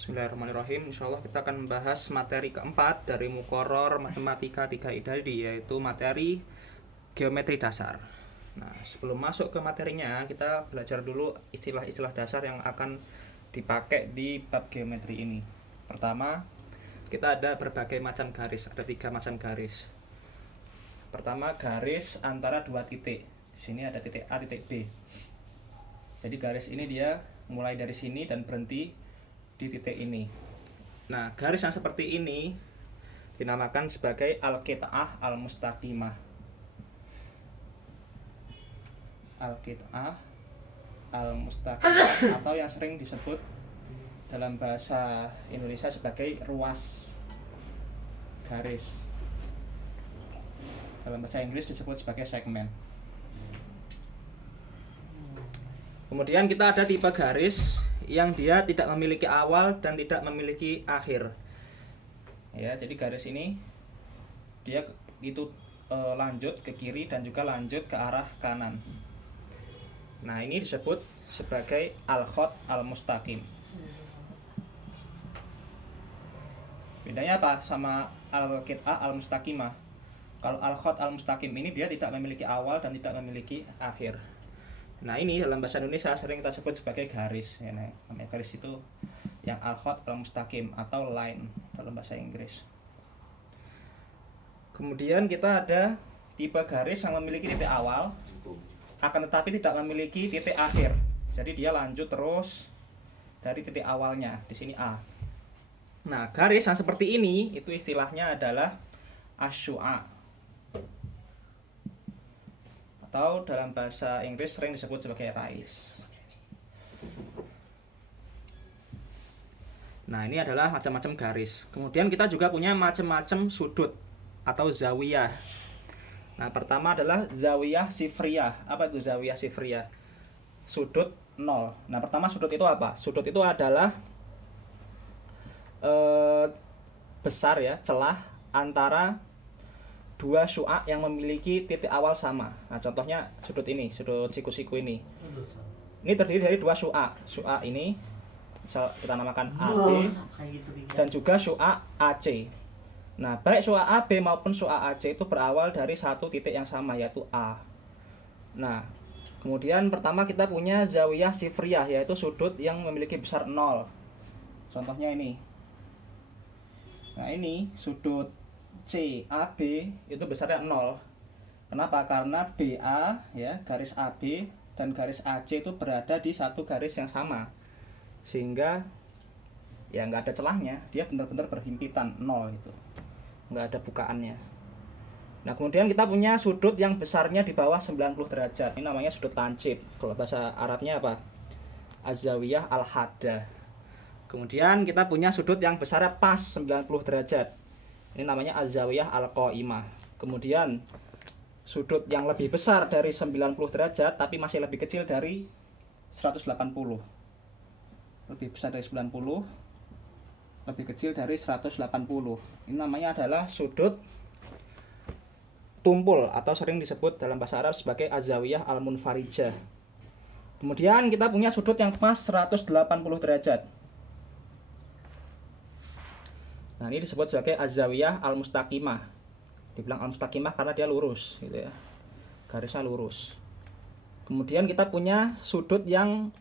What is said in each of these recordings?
Bismillahirrahmanirrahim. Insyaallah kita akan membahas materi keempat dari Muqarrar Matematika 3 Idadi, yaitu materi geometri dasar. Nah, sebelum masuk ke materinya, kita belajar dulu istilah-istilah dasar yang akan dipakai di bab geometri ini. Pertama, kita ada berbagai macam garis, ada 3 macam garis. Pertama, garis antara dua titik. Di sini ada titik A, titik B. Jadi garis ini dia mulai dari sini dan berhenti di titik ini. Nah, garis yang seperti ini dinamakan sebagai al-qit'ah al-mustaqimah. Al-qit'ah al-mustaqimah atau yang sering disebut dalam bahasa Indonesia sebagai ruas garis. Dalam bahasa Inggris disebut sebagai segmen. Kemudian kita ada tipe garis yang dia tidak memiliki awal dan tidak memiliki akhir. Ya, jadi garis ini dia itu lanjut ke kiri dan juga lanjut ke arah kanan. Nah, ini disebut sebagai al-khat al-mustaqim. Bedanya apa sama al-qit'ah al-mustaqimah? Kalau al-khat al-mustaqim ini dia tidak memiliki awal dan tidak memiliki akhir. Nah, ini dalam bahasa Indonesia sering kita sebut sebagai garis. Ya, namanya garis itu yang al-khat al-mustaqim atau line dalam bahasa Inggris. Kemudian kita ada tipe garis yang memiliki titik awal, akan tetapi tidak memiliki titik akhir. Jadi dia lanjut terus dari titik awalnya, di sini A. Nah, garis yang seperti ini itu istilahnya adalah asy-syu'a, atau dalam bahasa Inggris sering disebut sebagai rise. Nah, ini adalah macam-macam garis. Kemudian kita juga punya macam-macam sudut atau zawiyah. Nah, pertama adalah zawiyah sifriyah. Apa itu zawiyah sifriyah? Sudut 0. Nah, pertama sudut itu apa? Sudut itu adalah besar ya, celah antara dua syu'a yang memiliki titik awal sama. Nah, contohnya sudut ini, sudut siku-siku ini. Ini terdiri dari dua syu'a. Syu'a ini kita namakan AB dan juga syu'a AC. Nah, baik syu'a AB maupun syu'a AC itu berawal dari satu titik yang sama, yaitu A. Nah, kemudian pertama kita punya zawiyah sifriyah, yaitu sudut yang memiliki besar 0. Contohnya ini. Nah, ini sudut CAB itu besarnya 0. Kenapa? Karena BA ya, garis AB dan garis AC itu berada di satu garis yang sama. Sehingga ya nggak ada celahnya, dia benar-benar berhimpitan 0 itu. Nggak ada bukaannya. Nah, kemudian kita punya sudut yang besarnya di bawah 90 derajat. Ini namanya sudut lancip. Kalau bahasa Arabnya apa? Az-zawiyah al-haddah. Kemudian kita punya sudut yang besarnya pas 90 derajat. Ini namanya az-zawiyah al-qaimah. Kemudian sudut yang lebih besar dari 90 derajat tapi masih lebih kecil dari 180. Lebih besar dari 90, lebih kecil dari 180. Ini namanya adalah sudut tumpul atau sering disebut dalam bahasa Arab sebagai az-zawiyah al-munfarijah. Kemudian kita punya sudut yang pas 180 derajat. Nah, ini disebut sebagai az-zawiyah al-mustaqimah. Dibilang al-mustaqimah karena dia lurus gitu ya. Garisnya lurus. Kemudian kita punya sudut yang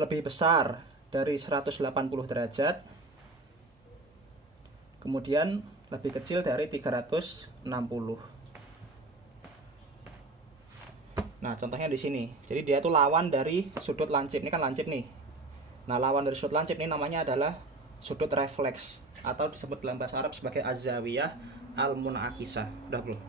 lebih besar dari 180 derajat. Kemudian lebih kecil dari 360. Nah, contohnya di sini. Jadi dia itu lawan dari sudut lancip. Ini kan lancip nih. Nah, lawan dari sudut lancip ini namanya adalah sudut refleks, atau disebut dalam bahasa Arab sebagai az-zawiyah al-munakisah. Udah belum?